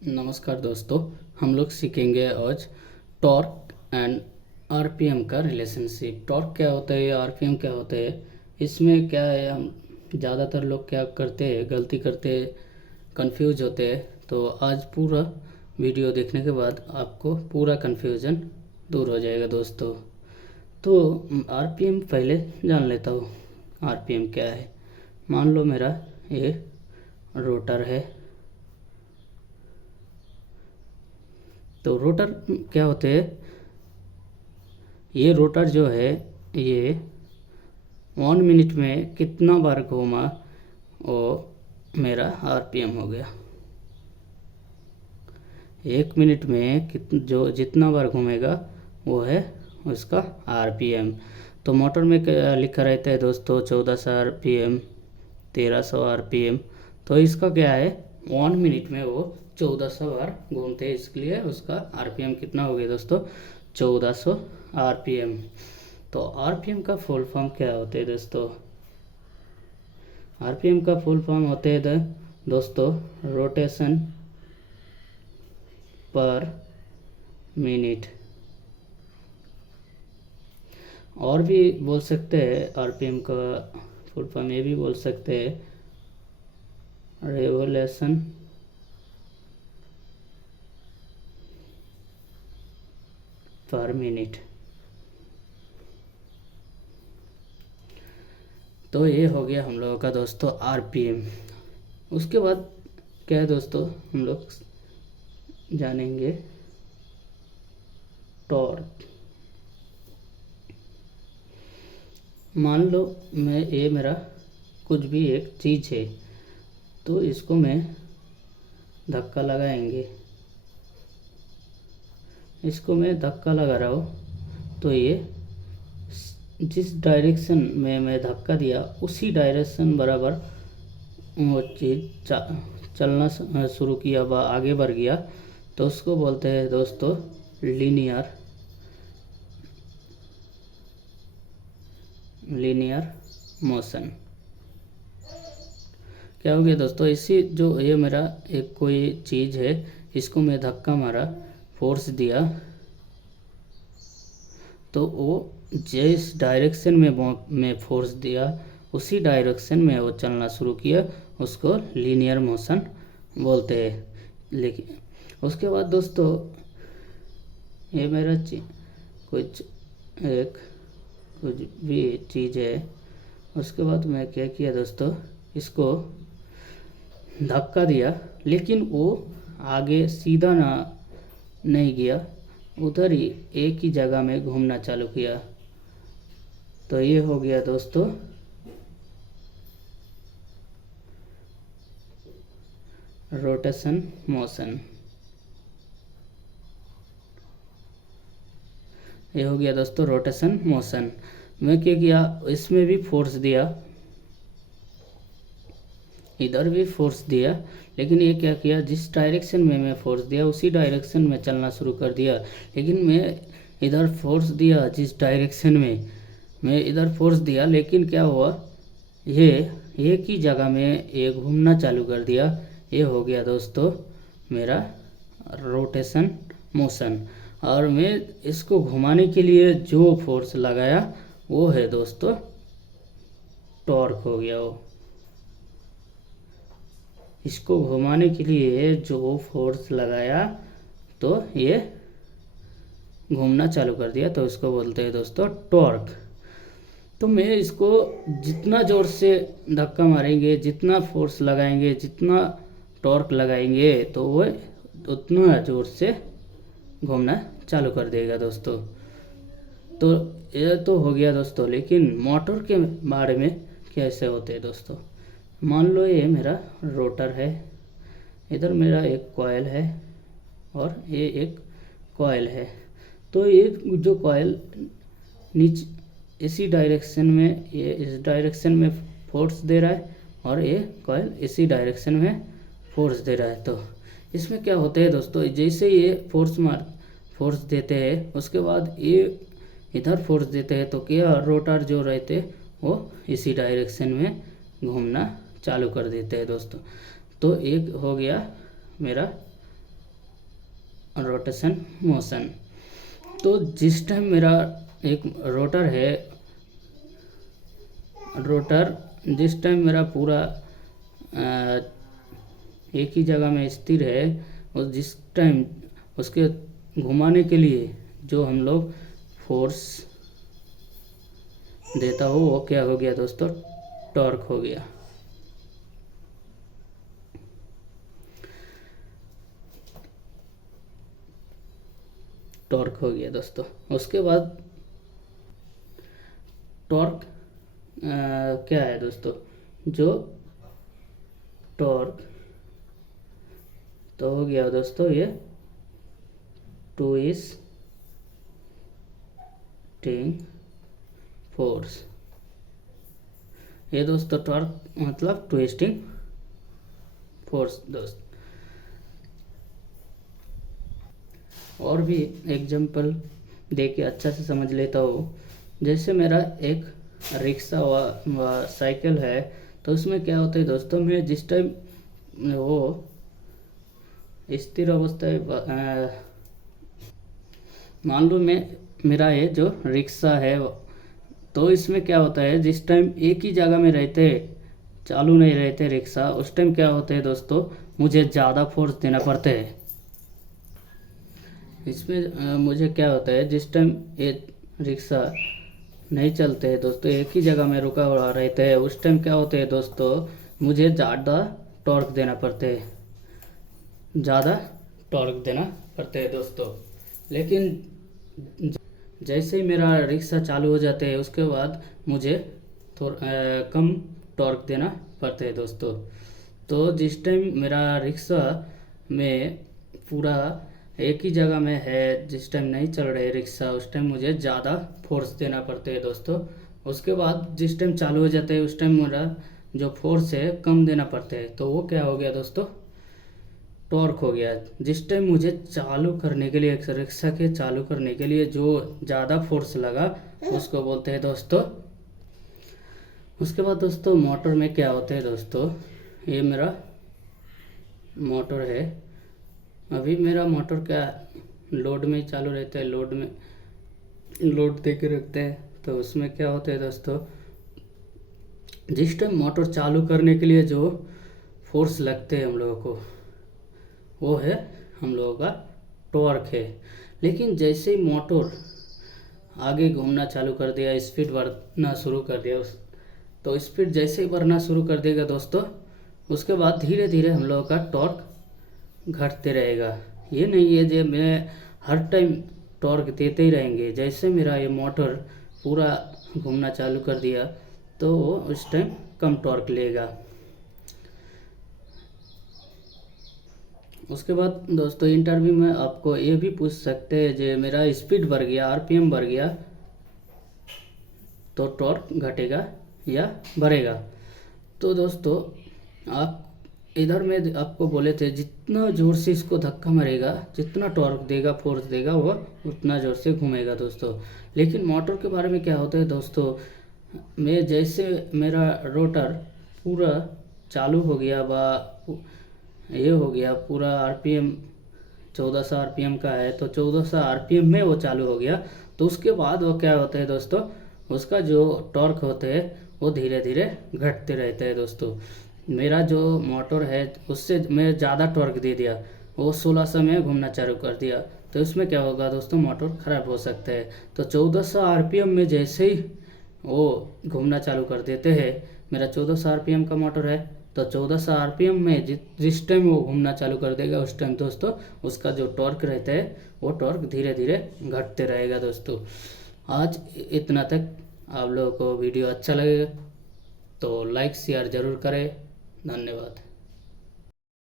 नमस्कार दोस्तों, हम लोग सीखेंगे आज टॉर्क एंड आरपीएम का रिलेशनशिप। टॉर्क क्या होता है, आरपीएम क्या होता है, इसमें क्या है। हम ज़्यादातर लोग क्या करते हैं, गलती करते हैं, कंफ्यूज होते हैं। तो आज पूरा वीडियो देखने के बाद आपको पूरा कंफ्यूजन दूर हो जाएगा दोस्तों। तो आरपीएम पहले जान लेता हूँ। आरपीएम क्या है। मान लो मेरा ये रोटर है। तो रोटर क्या होते हैं, ये रोटर जो है ये 1 मिनट में कितना बार घूमा वो मेरा आरपीएम हो गया। 1 मिनट में जितना बार घूमेगा वो है उसका आरपीएम। तो मोटर में क्या लिखा रहता है दोस्तों, 1400 आरपीएम, 1300 आरपीएम। तो इसका क्या है, 1 मिनट में वो 1400 बार घूमते हैं, इसलिए उसका आरपीएम कितना हो गया दोस्तों, 1400 आरपीएम। तो आरपीएम का फुल फॉर्म क्या होते हैं दोस्तों। आरपीएम का फुल फॉर्म होते हैं दोस्तों रोटेशन पर मिनट। और भी बोल सकते हैं आरपीएम का फुल फॉर्म, ये भी बोल सकते हैं रेवोल्यूशन पर मिनट। तो ये हो गया हम लोगों का दोस्तों आरपीएम। उसके बाद क्या है दोस्तों, हम लोग जानेंगे टॉर्क। मान लो ये मेरा कुछ भी एक चीज़ है, तो इसको मैं धक्का लगाएंगे, इसको मैं धक्का लगा रहा हूँ। तो ये जिस डायरेक्शन में मैं धक्का दिया उसी डायरेक्शन बराबर वो चीज़ चलना शुरू किया, आगे बढ़ गया। तो उसको बोलते हैं दोस्तों लीनियर मोशन। क्या हो गया दोस्तों, इसी जो ये मेरा एक कोई चीज़ है, इसको मैं धक्का मारा, फोर्स दिया, तो वो जिस डायरेक्शन में मैं फोर्स दिया उसी डायरेक्शन में वो चलना शुरू किया, उसको लीनियर मोशन बोलते हैं। लेकिन उसके बाद दोस्तों ये मेरा कुछ भी चीज़ है। उसके बाद मैं क्या किया दोस्तों, इसको धक्का दिया, लेकिन वो आगे सीधा नहीं गया, उधर ही एक ही जगह में घूमना चालू किया। तो ये हो गया दोस्तों रोटेशन मोशन। ये हो गया दोस्तों रोटेशन मोशन। मैं क्या किया, इसमें भी फोर्स दिया, इधर भी फोर्स दिया, लेकिन ये क्या किया, जिस डायरेक्शन में मैं फोर्स दिया उसी डायरेक्शन में चलना शुरू कर दिया। लेकिन मैं इधर फोर्स दिया, जिस डायरेक्शन में मैं इधर फोर्स दिया, लेकिन क्या हुआ, ये एक ही जगह में ये घूमना चालू कर दिया। ये हो गया दोस्तों मेरा रोटेशन मोशन। और मैं इसको घुमाने के लिए जो फोर्स लगाया वो है दोस्तों टॉर्क हो गया। वो इसको घुमाने के लिए जो फोर्स लगाया तो ये घूमना चालू कर दिया, तो इसको बोलते हैं दोस्तों टॉर्क। तो मैं इसको जितना ज़ोर से धक्का मारेंगे, जितना फोर्स लगाएंगे, जितना टॉर्क लगाएंगे, तो वो उतना ज़ोर से घूमना चालू कर देगा दोस्तों। तो ये तो हो गया दोस्तों, लेकिन मोटर के बारे में कैसे होते हैं दोस्तों। मान लो ये मेरा रोटर है, इधर मेरा एक कॉइल है और ये एक कॉइल है। तो ये जो कॉइल नीचे इसी डायरेक्शन में, ये इस डायरेक्शन में फोर्स दे रहा है और ये कॉइल इसी डायरेक्शन में फोर्स दे रहा है। तो इसमें क्या होता है दोस्तों, जैसे ये फोर्स देते हैं, उसके बाद ये इधर फोर्स देते हैं, तो क्या रोटर जो रहते वो इसी डायरेक्शन में घूमना चालू कर देते हैं दोस्तों। तो एक हो गया मेरा रोटेशन मोशन। तो जिस टाइम मेरा एक रोटर जिस टाइम मेरा पूरा एक ही जगह में स्थिर है, और जिस टाइम उसके घुमाने के लिए जो हम लोग फोर्स देता हो वो क्या हो गया दोस्तों, टॉर्क हो गया। टॉर्क हो गया दोस्तों। उसके बाद टॉर्क क्या है दोस्तों, जो टॉर्क तो हो गया दोस्तों ये ट्विस्टिंग फोर्स। ये दोस्तों टॉर्क मतलब ट्विस्टिंग फोर्स दोस्त। और भी एग्जांपल दे के अच्छा से समझ लेता हूँ। जैसे मेरा एक रिक्शा व साइकिल है, तो उसमें क्या होता है दोस्तों, मैं जिस टाइम वो स्थिर अवस्था मान लो मेरा ये जो रिक्शा है, तो इसमें क्या होता है, जिस टाइम एक ही जगह में रहते, चालू नहीं रहते रिक्शा, उस टाइम क्या होते हैं दोस्तों, मुझे ज़्यादा फोर्स देना पड़ता है। इसमें मुझे क्या होता है, जिस टाइम ये रिक्शा नहीं चलते हैं दोस्तों, एक ही जगह में रुका हुआ रहता है, उस टाइम क्या होते हैं दोस्तों, मुझे ज़्यादा टॉर्क देना पड़ता है, ज़्यादा टॉर्क देना पड़ता है दोस्तों। लेकिन जैसे ही मेरा रिक्शा चालू हो जाते है, उसके बाद मुझे कम टॉर्क देना पड़ता है दोस्तों। तो जिस टाइम मेरा रिक्शा में पूरा एक ही जगह में है, जिस टाइम नहीं चल रहे रिक्शा, उस टाइम मुझे ज़्यादा फोर्स देना पड़ता है दोस्तों। उसके बाद जिस टाइम चालू हो जाते हैं, उस टाइम मेरा जो फोर्स है कम देना पड़ता है, तो वो क्या हो गया दोस्तों, टॉर्क हो गया। जिस टाइम मुझे चालू करने के लिए, एक रिक्शा के चालू करने के लिए जो ज़्यादा फोर्स लगा, उसको बोलते हैं दोस्तों। उसके बाद दोस्तों मोटर में क्या होता है दोस्तों, ये मेरा मोटर है, अभी मेरा मोटर क्या लोड में चालू रहता है, लोड दे के रखते हैं। तो उसमें क्या होता है दोस्तों, जिस टाइम मोटर चालू करने के लिए जो फोर्स लगते हैं हम लोगों को, वो है हम लोगों का टॉर्क है। लेकिन जैसे ही मोटर आगे घूमना चालू कर दिया, स्पीड बढ़ना शुरू कर दिया, तो स्पीड जैसे ही बढ़ना शुरू कर देगा दोस्तों, उसके बाद धीरे धीरे हम लोगों का टॉर्क घटते रहेगा। ये नहीं है जो मैं हर टाइम टॉर्क देते ही रहेंगे। जैसे मेरा ये मोटर पूरा घूमना चालू कर दिया, तो वो उस टाइम कम टॉर्क लेगा। उसके बाद दोस्तों इंटरव्यू में आपको ये भी पूछ सकते हैं, जो मेरा स्पीड बढ़ गया, आरपीएम बढ़ गया, तो टॉर्क घटेगा या बढ़ेगा। तो दोस्तों आप इधर में आपको बोले थे, जितना ज़ोर से इसको धक्का मारेगा, जितना टॉर्क देगा, फोर्स देगा, वो उतना ज़ोर से घूमेगा दोस्तों। लेकिन मोटर के बारे में क्या होता है दोस्तों, मैं जैसे मेरा रोटर पूरा चालू हो गया, ये हो गया पूरा आरपीएम 1400 आरपीएम का है, तो 1400 आरपीएम में वो चालू हो गया, तो उसके बाद वो क्या होता है दोस्तों, उसका जो टॉर्क होते हैं वो धीरे धीरे घटते रहते हैं दोस्तों। मेरा जो मोटर है उससे मैं ज़्यादा टॉर्क दे दिया, वो 1600 में घूमना चालू कर दिया, तो इसमें क्या होगा दोस्तों, मोटर ख़राब हो सकता है। तो 1400 आरपीएम में जैसे ही वो घूमना चालू कर देते हैं, मेरा 1400 आरपीएम का मोटर है, तो 1400 आरपीएम में जिस टाइम वो घूमना चालू कर देगा, उस टाइम दोस्तों उसका जो टॉर्क रहता है वो टॉर्क धीरे धीरे घटते रहेगा दोस्तों। आज इतना तक। आप लोगों को वीडियो अच्छा लगेगा तो लाइक शेयर ज़रूर करें। धन्यवाद।